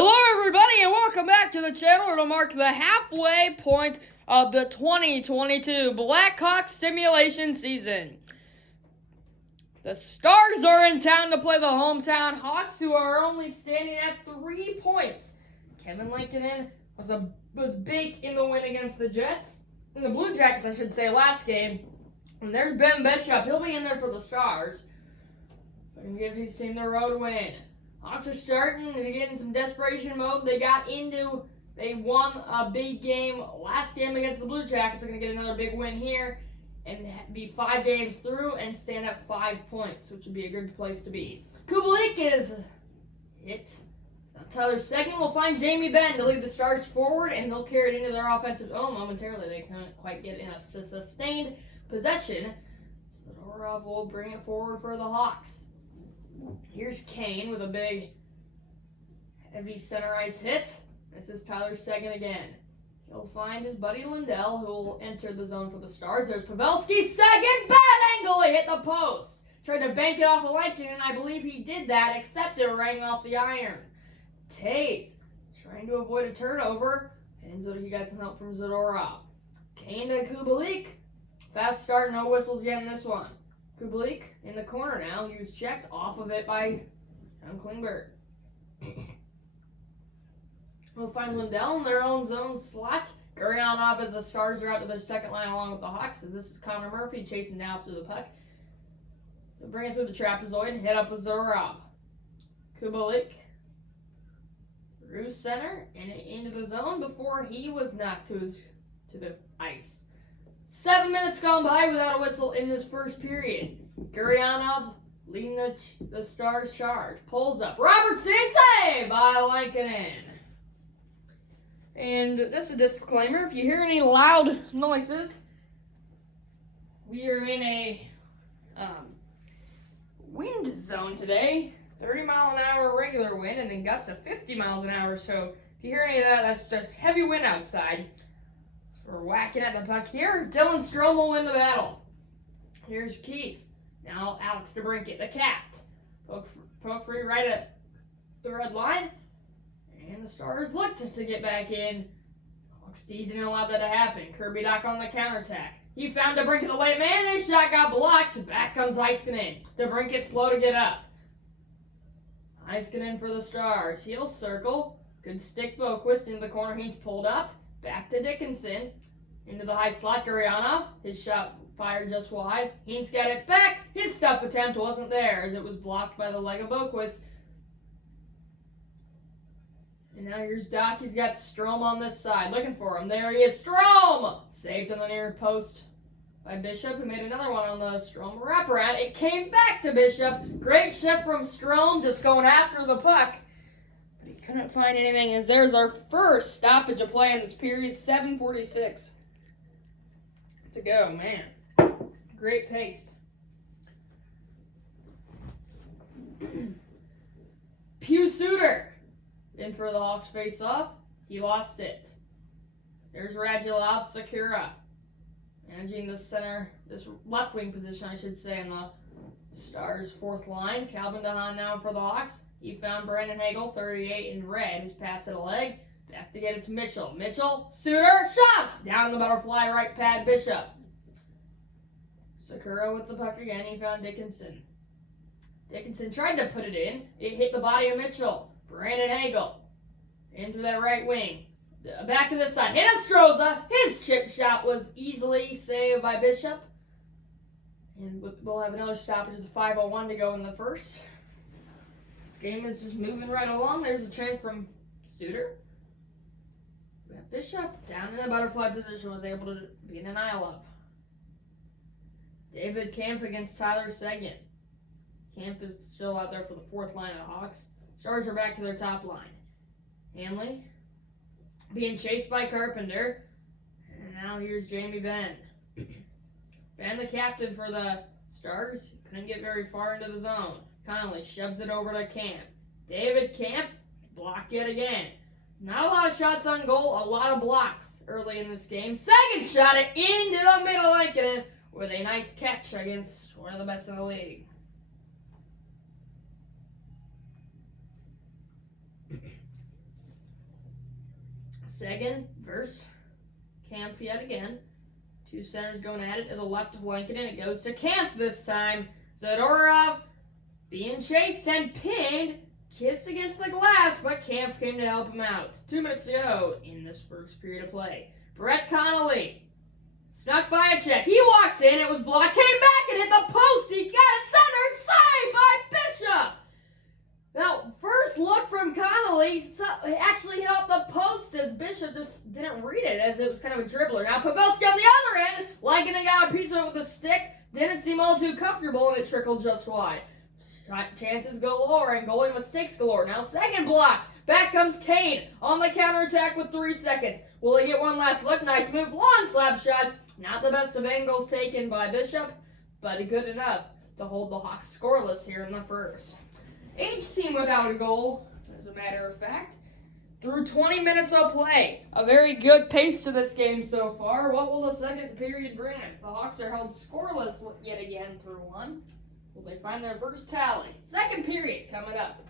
Hello everybody and welcome back to the channel. It'll mark the halfway point of the 2022 Blackhawks simulation season. The Stars are in town to play the hometown Hawks, who are only standing at 3 points. Kevin Lankinen was big in the win against the Jets. In the Blue Jackets, I should say, last game. And there's Ben Bishop. He'll be in there for the Stars. So I'm going to give his team the road win. Hawks are starting to get in some desperation mode. They won a big game last game against the Blue Jackets. They're going to get another big win here and be 5 games through and stand at 5 points, which would be a good place to be. Kubalik is hit. Tyler Seguin will find Jamie Benn to lead the Stars forward, and they'll carry it into their offensive zone momentarily. They can't quite get in a sustained possession. Zadorov will bring it forward for the Hawks. Here's Kane with a big, heavy center ice hit. This is Tyler Seguin again. He'll find his buddy Lindell, who will enter the zone for the Stars. There's Pavelski. Seguin, bad angle. He hit the post. Tried to bank it off the Lankton, and I believe he did that, except it rang off the iron. Taves trying to avoid a turnover, and so he got some help from Zadorov. Kane to Kubalik. Fast start, no whistles yet in this one. Kubalik in the corner now. He was checked off of it by John Klingberg. We'll find Lindell in their own zone slot. Gurionov as the Stars are out to their second line along with the Hawks, as this is Connor Murphy chasing down through the puck. They'll bring it through the trapezoid and hit up with Zadorov. Kubalik through center and into the zone before he was knocked to the ice. 7 minutes gone by without a whistle in this first period. Gurionov leading the Stars charge. Pulls up. Robertson, save by Lankinen. And just a disclaimer, if you hear any loud noises, we are in a wind zone today. 30 mile an hour regular wind and then gusts of 50 miles an hour. So if you hear any of that, that's just heavy wind outside. We're whacking at the puck here. Dylan Strome will win the battle. Here's Keith. Now Alex DeBrincat, the cat. Poke free right at the red line. And the Stars looked to get back in. Hawks D didn't allow that to happen. Kirby Doc on the counterattack. He found DeBrincat the late man. His shot got blocked. Back comes Heiskanen. DeBrincat slow to get up. Heiskanen for the Stars. Heel circle. Good stick Boquist into the corner. He's pulled up. Back to Dickinson. Into the high slot, Gurionov. His shot fired just wide. Heinz got it back. His stuff attempt wasn't there as it was blocked by the leg of Boquist. And now here's Doc. He's got Strome on this side. Looking for him. There he is. Strome! Saved on the near post by Bishop, who made another one on the Strome wraparound. It came back to Bishop. Great shift from Strome, just going after the puck. But he couldn't find anything, as there's our first stoppage of play in this period. 7:46 to go, man. Great pace. Pew Suter in for the Hawks face-off. He lost it. There's Radulov Sakura managing this left wing position, I should say, in the Stars' fourth line. Calvin DeHaan now for the Hawks. He found Brandon Hagel, 38 in red, who's passed at a leg. Back to get it to Mitchell. Mitchell, Suter, shot! Down the butterfly, right pad, Bishop. Sakura with the puck again. He found Dickinson. Dickinson tried to put it in. It hit the body of Mitchell. Brandon Hagel into that right wing. Back to this side. Hit Astroza. His chip shot was easily saved by Bishop. And we'll have another stoppage with 5:01 to go in the first. This game is just moving right along. There's a trade from Suter. Bishop down in the butterfly position was able to beat an Ilov. David Kampf against Tyler Seguin. Kampf is still out there for the fourth line of the Hawks. Stars are back to their top line. Hanley being chased by Carpenter. And now here's Jamie Benn. Benn, the captain for the Stars, couldn't get very far into the zone. Connolly shoves it over to Kampf. David Kampf blocked yet again. Not a lot of shots on goal, a lot of blocks early in this game. Seguin shot it into the middle of Lankinen with a nice catch against one of the best in the league. Seguin versus Kampf yet again. Two centers going at it to the left of Lincoln, and it goes to Kampf this time. Zadorov being chased and pinned, kissed against the glass, but Kampf came to help him out. 2 minutes to go in this first period of play. Brett Connolly snuck by a check. He walks in, it was blocked, came back and hit the post. He got it centered, saved by Bishop. Now, first look from Connolly, he actually hit off the post as Bishop just didn't read it as it was kind of a dribbler. Now, Pavelski on the other end, Lankinen got a piece of it with a stick, didn't seem all too comfortable, and it trickled just wide. Chances galore and goalie mistakes galore. Now, second block. Back comes Kane on the counterattack with 3 seconds. Will he get one last look? Nice move. Long slap shots. Not the best of angles taken by Bishop, but good enough to hold the Hawks scoreless here in the first. Each team without a goal, as a matter of fact. Through 20 minutes of play. A very good pace to this game so far. What will the second period bring us? The Hawks are held scoreless yet again through one. Will they find their first tally? Second period coming up.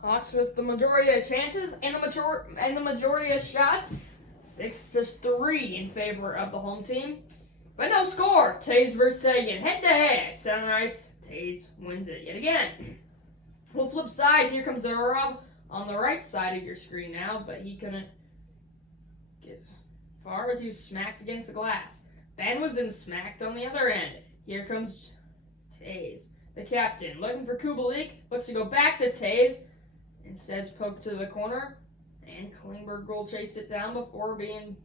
Hawks with the majority of chances and the majority of shots. 6-3 in favor of the home team. But no score. Taves versus Seguin. Head to head. Center ice. Taves wins it yet again. We'll flip sides. Here comes Zadorov on the right side of your screen now, but he couldn't get far as he was smacked against the glass. Ben was then smacked on the other end. Here comes Taves, the captain, looking for Kubalik. Looks to go back to Taves. Instead, it's poked to the corner, and Klingberg will chase it down before being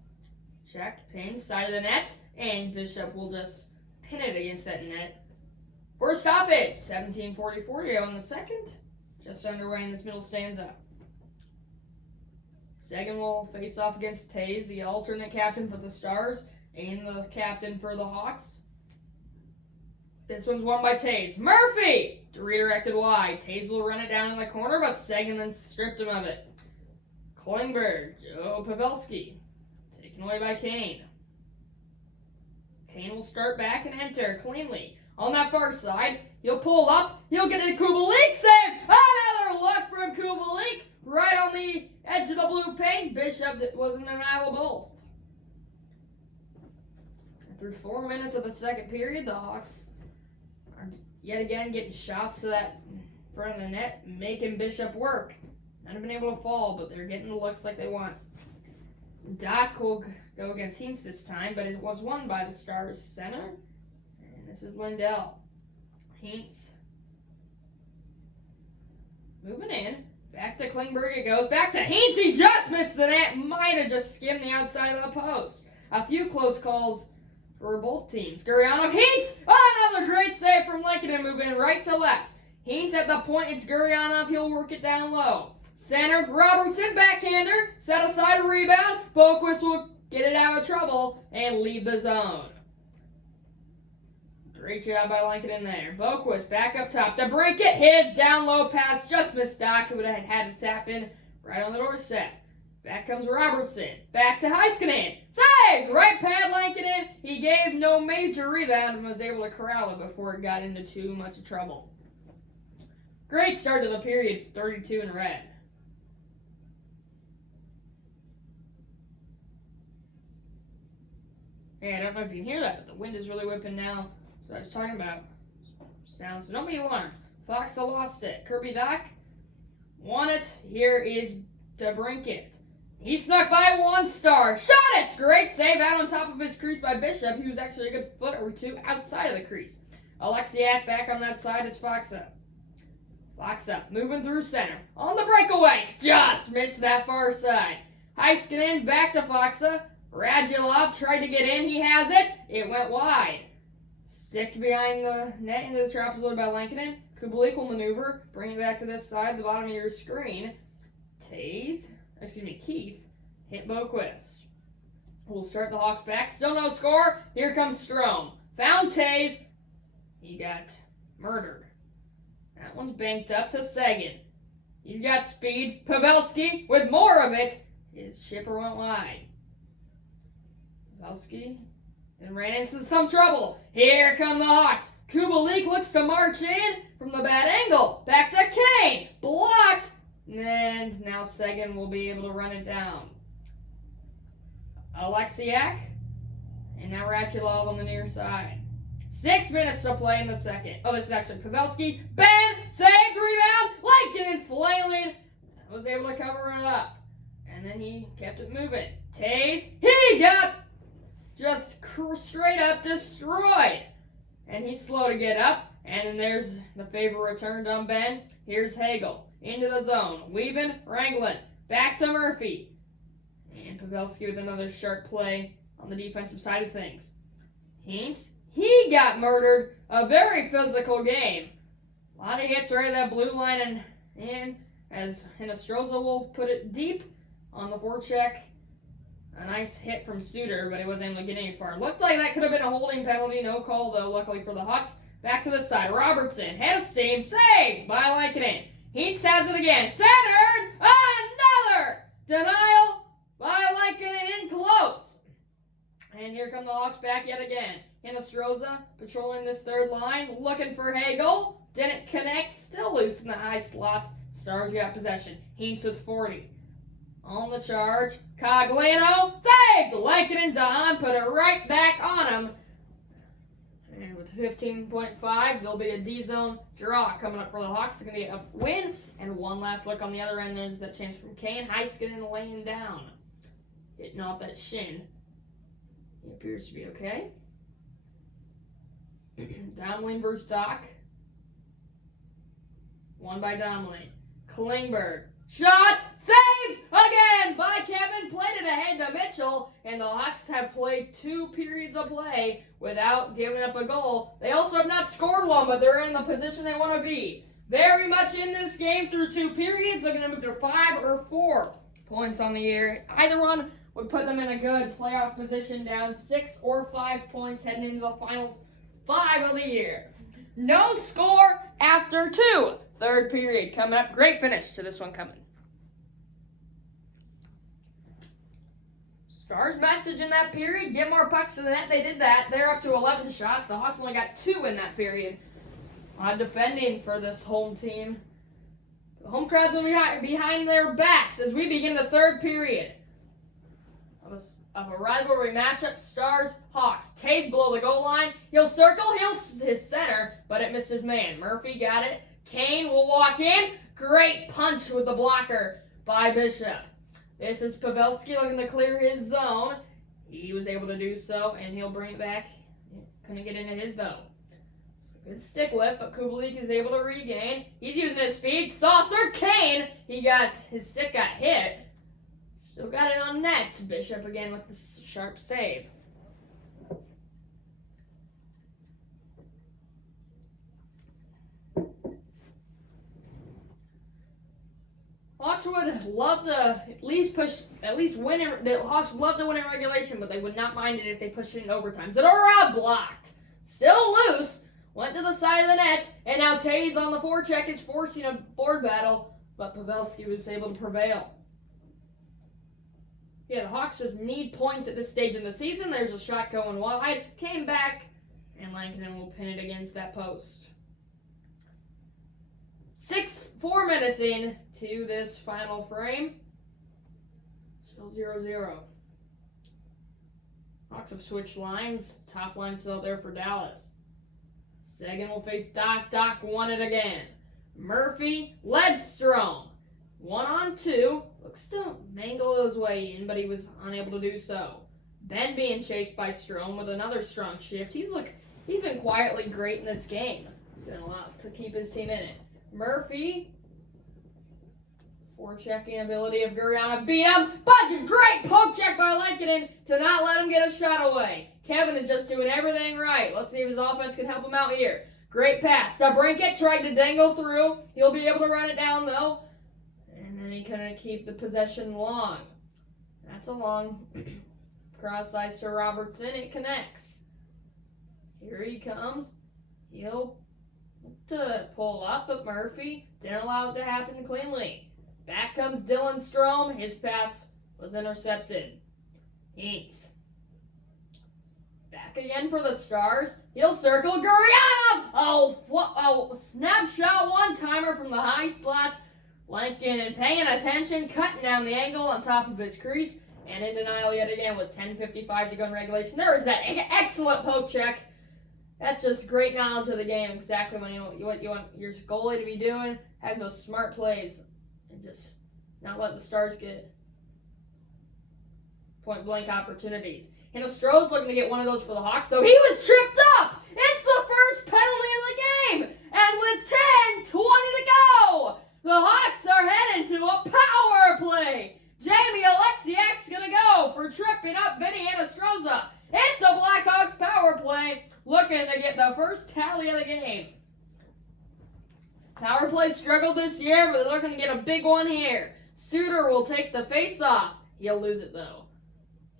checked, pinned, side of the net, and Bishop will just pin it against that net. For a stoppage, 17:44 to go in the second. Just underway in this middle stanza. Seguin will face off against Taves, the alternate captain for the Stars, and the captain for the Hawks. This one's won by Taves. Murphy! Redirected wide. Taves will run it down in the corner, but Seguin then stripped him of it. Klingberg, Joe Pavelski. Taken away by Kane. Kane will start back and enter cleanly. On that far side, he'll pull up. He'll get a Kubalik save. Another look from Kubalik. Right on the edge of the blue paint. Bishop wasn't an aisle both. Through 4 minutes of the second period, the Hawks are yet again getting shots to that front of the net, making Bishop work. None have been able to fall, but they're getting the looks like they want. Doc will go against Hintz this time, but it was won by the Stars center. And this is Lindell. Hintz moving in. Back to Klingberg it goes. Back to Hintz. He just missed the net. Might have just skimmed the outside of the post. A few close calls for both teams. Gurianov, Hintz! Another great save from Lankinen, moving right to left. Hintz at the point, it's Gurianov, he'll work it down low. Center, Robertson, backhander, set aside a rebound. Boquist will get it out of trouble and leave the zone. Great job by Lankinen there. Boquist back up top to break it. His down low pass just missed Doc, who would have had to tap in right on the doorstep. Back comes Robertson. Back to Heiskanen. Save! Right pad Lankinen. He gave no major rebound and was able to corral it before it got into too much trouble. Great start to the period, 32 in red. Hey, I don't know if you can hear that, but the wind is really whipping now. So I was talking about sound, so don't be alarmed. Fox lost it. Kirby Doc won it. Here is DeBrincat. He snuck by 1 star. Shot it! Great save out on top of his crease by Bishop. He was actually a good foot or two outside of the crease. Alexiak back on that side. It's Fox up. Fox up. Moving through center. On the breakaway. Just missed that far side. Heiskanen back to Foxa. Radulov tried to get in. He has it. It went wide. Sticked behind the net into the trapezoid by Lankinen. Kubalik will maneuver. Bring it back to this side, the bottom of your screen. Keith hit Boquist. We'll start the Hawks back. Still no score. Here comes Strome. Found Taves. He got murdered. That one's banked up to Seguin. He's got speed. Pavelski with more of it. His shipper went wide. Pavelski then ran into some trouble. Here come the Hawks. Kubalik looks to march in from the bad angle. Back to Kane. Blocked. Sagan will be able to run it down. Alexiak. And now Radulov on the near side. 6 minutes to play in the second. Oh, this is actually Pavelski. Ben! Saved! Rebound! Lankinen flailing. Was able to cover it up. And then he kept it moving. Tays. He got just straight up destroyed. And he's slow to get up. And then there's the favor returned on Ben. Here's Hagel. Into the zone. Weaving. Wrangling. Back to Murphy. And Pavelski with another sharp play on the defensive side of things. Hintz, he got murdered. A very physical game. A lot of hits right at that blue line, and as Hinostroza will put it deep on the forecheck. A nice hit from Suter, but he wasn't able to get any far. Looked like that could have been a holding penalty. No call, though, luckily for the Hawks. Back to the side. Robertson, head of steam, saved by Lankinen. Hintz has it again. Centered! Another denial by Lankinen in close. And here come the Hawks back yet again. Hinostroza patrolling this third line, looking for Hagel. Didn't connect, still loose in the high slot. Stars got possession. Hintz with 40. On the charge. Cogliano, saved! Lankinen Don put it right back on him. And with 15.5, there'll be a D-zone draw coming up for the Hawks. They're going to get a win. And one last look on the other end. There's that change from Kane. Heiskanen laying down. Hitting off that shin. He appears to be okay. Domlin versus Doc. Won by Domlin. Klingberg. Shot! Saved! Again by Kevin. Played it ahead to Mitchell. And the Hawks have played 2 periods of play without giving up a goal. They also have not scored one, but they're in the position they want to be. Very much in this game through 2 periods. They're going to move to 5 or 4 points on the year. Either one would put them in a good playoff position, down 6 or 5 points heading into the finals 5 of the year. No score after 2. Third period coming up. Great finish to this one coming. Stars message in that period. Get more pucks to the net. They did that. They're up to 11 shots. The Hawks only got 2 in that period. Defending for this home team. The home crowd's will be behind their backs as we begin the third period of a rivalry matchup. Stars, Hawks. Tays below the goal line. He'll circle. His center, but it missed his man. Murphy got it. Kane will walk in. Great punch with the blocker by Bishop. This is Pavelski looking to clear his zone. He was able to do so, and he'll bring it back. Couldn't get into his, though. It's a good stick lift, but Kubalik is able to regain. He's using his speed. Saucer, Kane. His stick got hit. Still got it on net. Bishop again with the sharp save. Hawks would love to win. The Hawks love to win in regulation, but they would not mind it if they pushed it in overtime. Zadorov blocked. Still loose. Went to the side of the net, and now Tays on the forecheck is forcing a board battle, but Pavelski was able to prevail. Yeah, the Hawks just need points at this stage in the season. There's a shot going wide. Came back, and Lankinen will pin it against that post. 4 minutes in to this final frame. Still 0-0. Hawks have switched lines. Top line still there for Dallas. Sagan will face Doc. Doc won it again. Murphy, Ledstrom. 1-on-2. Looks to mangle his way in, but he was unable to do so. Ben being chased by Strome with another strong shift. He's been quietly great in this game. Doing a lot to keep his team in it. Murphy. Forechecking ability of Guriana beat him, but a great poke check by Lankinen to not let him get a shot away. Kevin is just doing everything right. Let's see if his offense can help him out here. Great pass. DeBrincat tried to dangle through. He'll be able to run it down, though. And then he couldn't keep the possession long. That's a long cross ice to Robertson. It connects. Here he comes. He'll to pull up, but Murphy didn't allow it to happen cleanly. Back comes Dylan Strome. His pass was intercepted. Hintz. Back again for the Stars. He'll circle. Gurianov! Oh, snapshot one-timer from the high slot. Lincoln paying attention, cutting down the angle on top of his crease, and in denial yet again with 10:55 to go in regulation. There's that excellent poke check. That's just great knowledge of the game, exactly what you want your goalie to be doing, having those smart plays, and just not let the Stars get point-blank opportunities. Hinostro's looking to get one of those for the Hawks, though he was tripped up! It's the first penalty of the game! And with 10:20 to go, the Hawks are heading to a power play! Jamie Alexiak's gonna go for tripping up Vinny Hinostroza. It's a Blackhawks power play, looking to get the first tally of the game. Power play struggled this year, but they're looking to get a big one here. Suter will take the face-off. He'll lose it, though.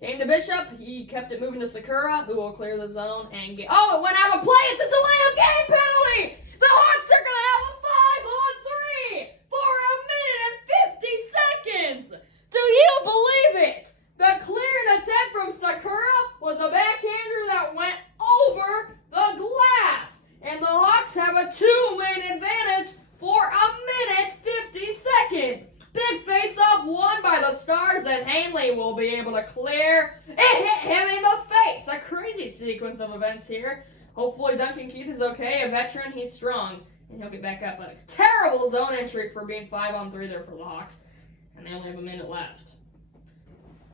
Came to Bishop. He kept it moving to Sakura, who will clear the zone and get... Oh, it went out of play. It's a delay of game penalty. The Hawks are going to have a 5-on-3 for a minute and 50 seconds. Do you believe it? The cleared attempt from Sakura was a backhander that went over the glass. And the Hawks have a 2-man advantage for a minute 50 seconds. Big face-off won by the Stars, and Hanley will be able to clear. It hit him in the face. A crazy sequence of events here. Hopefully Duncan Keith is okay. A veteran, he's strong, and he'll get back up. But a terrible zone entry for being 5-on-3 there for the Hawks. And they only have a minute left.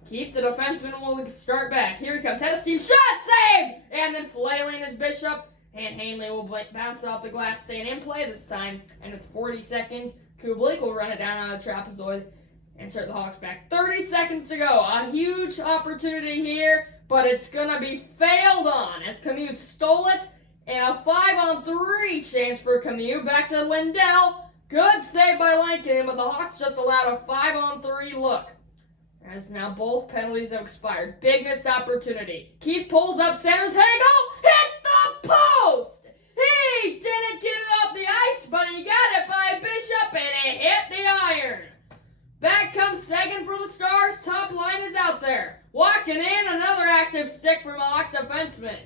Keith, the defenseman, will start back. Here he comes. Head of steam. Shot saved! And then flailing is Bishop. And Hanley will bounce off the glass, staying in play this time. And with 40 seconds, Kubalik will run it down on a trapezoid and start the Hawks back. 30 seconds to go. A huge opportunity here, but it's going to be failed on as Camus stole it. And a 5-on-3 chance for Camus. Back to Lindell. Good save by Lincoln, but the Hawks just allowed a 5-on-3 look. As now both penalties have expired. Big missed opportunity. Keith pulls up centers. Hagel hit the post! He didn't get it off the ice, but he got it by Bishop, and it hit the iron. Back comes Sagan for the Stars. Top line is out there. Walking in, another active stick from a Hawk defenseman.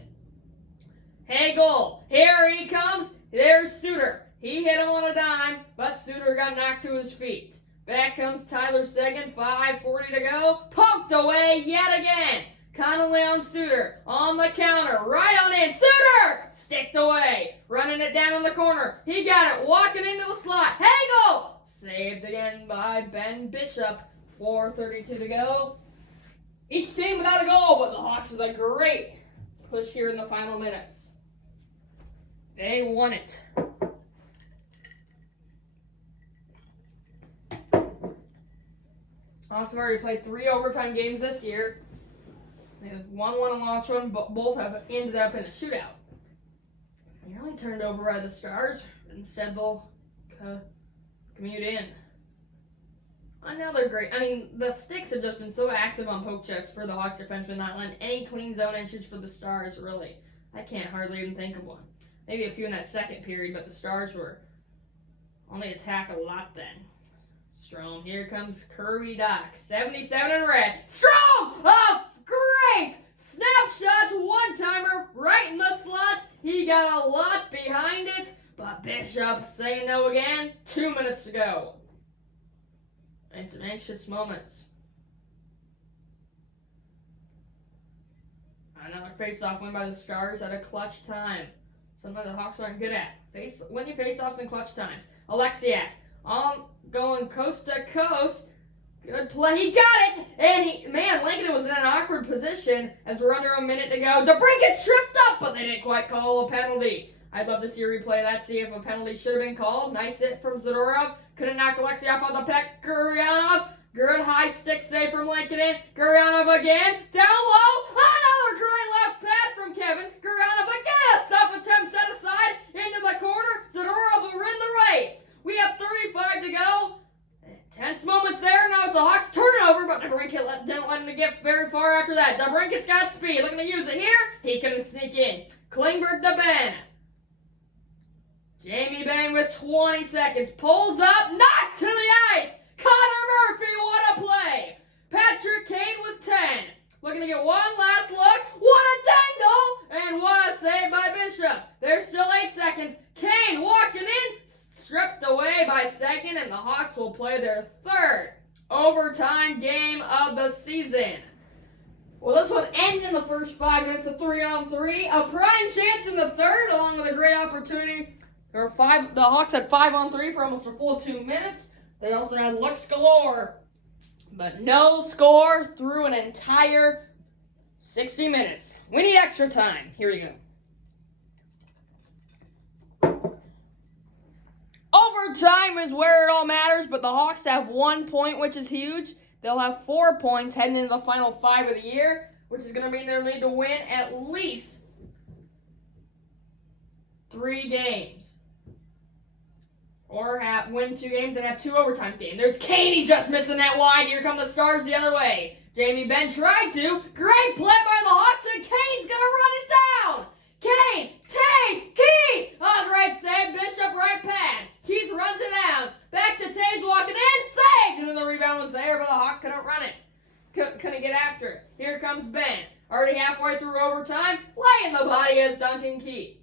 Hagel, here he comes. There's Suter. He hit him on a dime, but Suter got knocked to his feet. Back comes Tyler Seguin, 5:40 to go. Poked away yet again. Connolly on Suter. On the counter. Right on in. Suter! Sticked away. Running it down in the corner. He got it. Walking into the slot. Hagel! Saved again by Ben Bishop. 4:32 to go. Each team without a goal, but the Hawks with a great push here in the final minutes. They won it. Hawks have already played 3 overtime games this year. They have won one and lost one, but both have ended up in a shootout. Nearly turned over by the Stars. Instead, they'll commute in. And now they're great. I mean, the sticks have just been so active on poke checks for the Hawks defensemen, not letting any clean zone entries for the Stars, really. I can't hardly even think of one. Maybe a few in that second period, but the Stars were on the attack a lot then. Strome, here comes Kirby Doc, 77 in red. Strome! A great snapshot, one-timer, right in the slot. He got a lot behind it, but Bishop saying no again. 2 minutes to go. And some anxious moments. Another face-off win by the Stars at a clutch time. Something the Hawks aren't good at. Winning face-offs in clutch times. Alexiak going coast to coast. Good play. He got it! And Lincoln was in an awkward position as we're under a minute to go. DeBrincat's tripped up, but they didn't quite call a penalty. I'd love to see a replay of that, see if a penalty should have been called. Nice hit from Zadorov. Couldn't knock Alexiak off the peck. Guryanov. Good high stick save from Lincoln in. Guryanov again. Down low. Another great left pad from Kevin. Guryanov again. A stuff attempt set aside into the corner. Zadorov will win the race. We have 35 to go. Tense moments there. Now it's a Hawks turnover, but DeBrincat didn't let him to get very far after that. DeBrincat's got speed. Looking to use it here. He can sneak in. Klingberg to Ben. Jamie Benn with 20 seconds. Pulls up. Knocked to the ice. Connor Murphy, what a play. Patrick Kane with 10. Looking to get one last look. What a dangle. And what a save by Bishop. There's still 8 seconds. Kane walking in. Stripped away by by second, and the Hawks will play their third overtime game of the season. Well, this one ended in the first 5 minutes of 3-on-3. A prime chance in the third, along with a great opportunity. The Hawks had 5-on-3 for almost a full 2 minutes. They also had looks galore, but no score through an entire 60 minutes. We need extra time. Here we go. Overtime is where it all matters, but the Hawks have 1 point, which is huge. They'll have 4 points heading into the final 5 of the year, which is going to mean they'll need to win at least 3 games. Or win 2 games and have 2 overtime games. There's Kane, he just missed the net wide. Here come the Stars the other way. Jamie Benn tried to. Great play by the Hawks, and Kane's going to run it down. Kane, Taves, Keith. Oh, great save. Bishop right pad. Keith runs it down. Back to Taves walking in. Saved. And the rebound was there, but the Hawk couldn't run it. Couldn't get after it. Here comes Ben. Already halfway through overtime. Laying the body is Duncan Keith.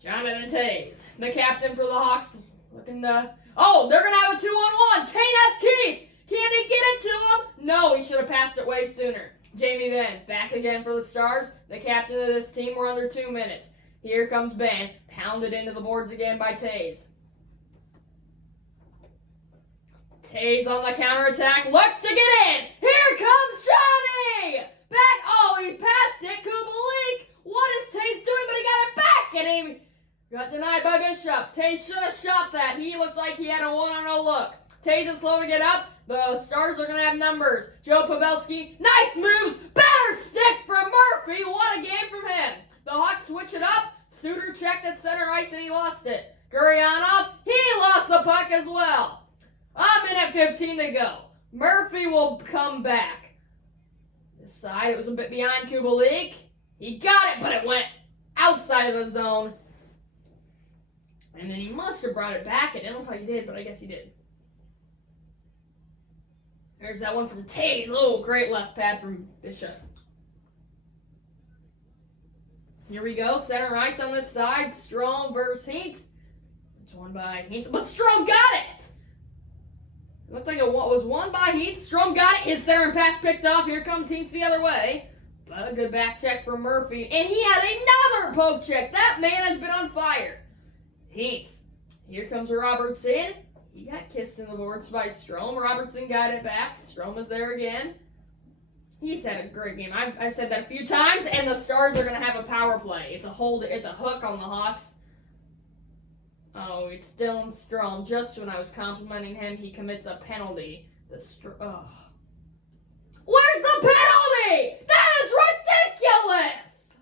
Jonathan Taves, the captain for the Hawks. Looking to... Oh, they're going to have a 2-on-1. Kane has Keith. Can he get it to him? No, he should have passed it way sooner. Jamie Benn, back again for the Stars. The captain of this team. We're under 2 minutes. Here comes Ben. Pounded into the boards again by Taves. Taves on the counterattack. Looks to get in. Here comes Johnny. Back. Oh, he passed it. Kubalik. What is Taves doing? But he got it back. And he got denied by Bishop. Taves should have shot that. He looked like he had a 1-on-0 look. Taves is slow to get up. The Stars are going to have numbers. Joe Pavelski, nice moves. Better stick from Murphy. What a game from him. The Hawks switch it up. Suter checked at center ice and he lost it. Guryanov, he lost the puck as well. A minute 15 to go. Murphy will come back. This side, it was a bit behind Kubalik. He got it, but it went outside of the zone. And then he must have brought it back. It didn't look like he did, but I guess he did. There's that one from Taves. Oh, great left pad from Bishop. Here we go. Center ice on this side. Strome versus Heintz. It's won by Heintz, but Strome got it. It looked like it was won by Heintz. Strome got it. His center pass picked off. Here comes Heintz the other way. But a good back check from Murphy. And he had another poke check. That man has been on fire. Heintz. Here comes Robertson. He got kissed in the boards by Strome. Robertson got it back. Strome was there again. He's had a great game. I've said that a few times, and the Stars are going to have a power play. It's a hook on the Hawks. Oh, it's Dylan Strome. Just when I was complimenting him, he commits a penalty. Where's the penalty? That is ridiculous!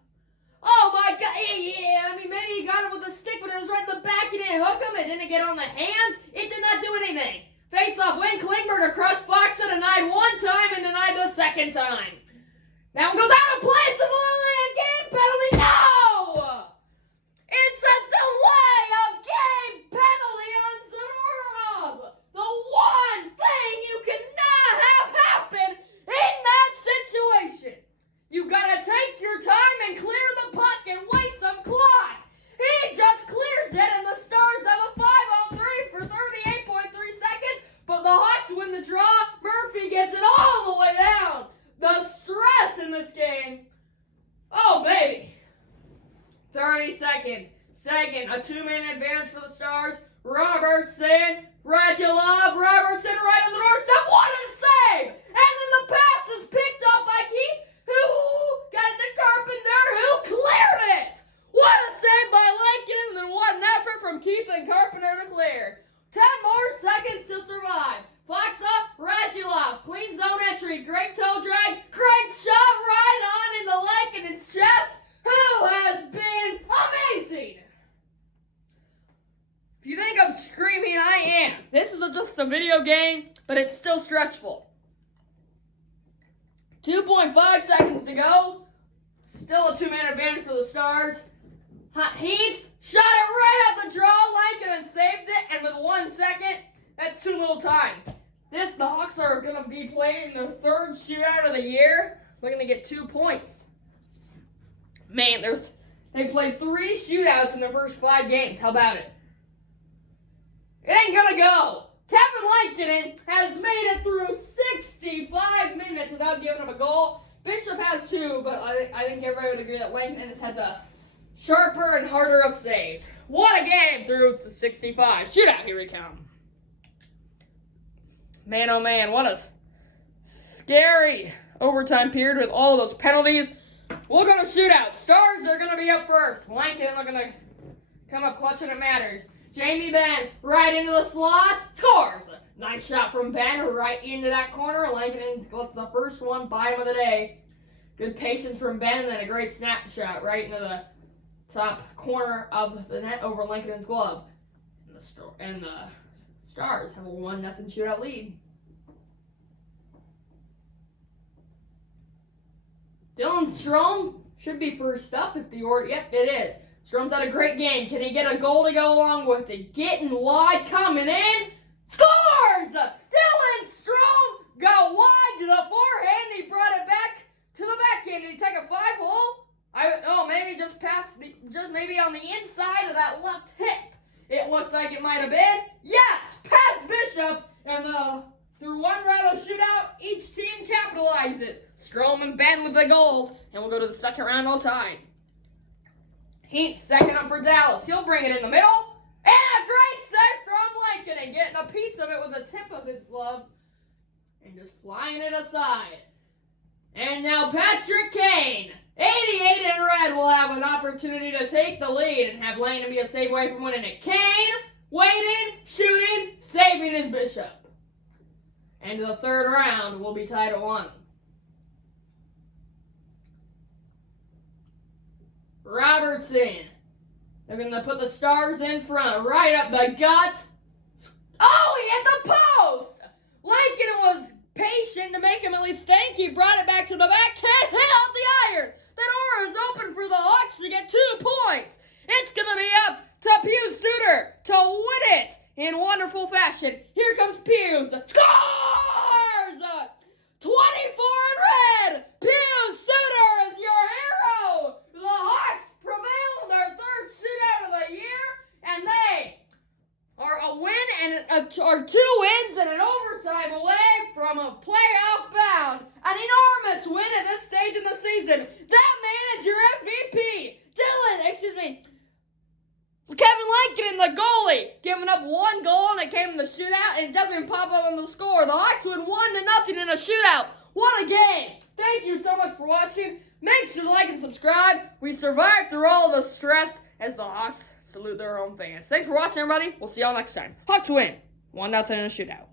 Oh my God! Yeah, I mean maybe he got it with a stick, but it was right in the back. He didn't hook him. It didn't get on the hands. It did not do anything. Face-off win. Klingberg across Fox, denied 1 time and denied the 2nd time. That one goes out of play. It's a game penalty. No! It's a delay of game penalty on Zadorov. The one thing you cannot have happen in that situation. You gotta take your time and clear the puck and waste some clock. He just clears it, and the Stars have a 5-on-3 for 38.3 seconds. But the Hawks win the draw. Murphy gets it all the way down. The stress in this game. Oh, baby. 30 seconds. Second, a 2-minute advantage for the Stars. Robertson, Radulov, Robertson right on the doorstep. What a save! And then the pass is picked up by Keith, who got it to Carpenter, who cleared it. What a save by Lincoln, and then what an effort from Keith and Carpenter to clear. 10 more seconds to survive. Fox up, Radulov, clean zone entry, great toe drag, great shot right on in the leg and its chest, who has been amazing. If you think I'm screaming, I am. This is just a video game, but it's still stressful. 2.5 seconds to go. Still a 2-minute advantage for the Stars. Heintz shot it right at the draw, Lincoln, and saved it. And with 1 second, that's too little time. The Hawks are going to be playing their 3rd shootout of the year. They're going to get 2 points. Man, they played 3 shootouts in the first 5 games. How about it? It to go. Kevin Lankinen has made it through 65 minutes without giving up a goal. Bishop has 2, but I think everybody would agree that Lankinen has had the sharper and harder of saves. What a game through the 65. Shootout, here we come. Man, oh man, what a scary overtime period with all those penalties. We'll go to shootout. Stars are going to be up first. Lankinen are going to come up clutch when it matters. Jamie Benn right into the slot. Scores! Nice shot from Ben right into that corner. Lankinen gets the first one by him of the day. Good patience from Ben, and then a great snapshot right into the top corner of the net over Lankinen's glove. And the Stars have a 1-0 shootout lead. Dylan Strome should be first up if the order. Yep, it is. Strome's had a great game. Can he get a goal to go along with it? Getting wide, coming in. Scores! Dylan Strome got wide to the forehand. He brought it back to the backhand. Did he take a 5-hole? Maybe just past maybe on the inside of that left hip. It looked like it might have been. Yes, past Bishop, and through one round of shootout, each team capitalizes. Strome and Ben with the goals, and we'll go to the second round all tied. Heat second up for Dallas. He'll bring it in the middle, and a great save from Lankinen, getting a piece of it with the tip of his glove, and just flying it aside. And now Patrick Kane, 88 in red, will have an opportunity to take the lead and have Langdon be a save away from winning it. Kane, waiting, shooting, saving his Bishop. And the third round will be tied at 1. Robertson. They're going to put the Stars in front, right up the gut. Oh, he hit the post! Lankinen was patient to make him at least think. He brought it back to the backhand, hit off the iron. That door is open for the Hawks to get 2 points. It's going to be up to Pius Suter to win it in wonderful fashion. Here comes Pius. Scores! 24 in red. Pius Suter is your hero. The Hawks prevail in their 3rd shootout of the year, and they are a win and are 2 wins and an overtime away from a playoff bound. An enormous win at this stage in the season. That man is your MVP. Kevin Lankinen, the goalie, giving up 1 goal and it came in the shootout, and it doesn't pop up on the score. The Hawks win 1-0 in a shootout. What a game. Thank you so much for watching. Make sure to like and subscribe. We survived through all the stress as the Hawks salute their home fans. Thanks for watching, everybody. We'll see y'all next time. Hawks win 1-0 in a shootout.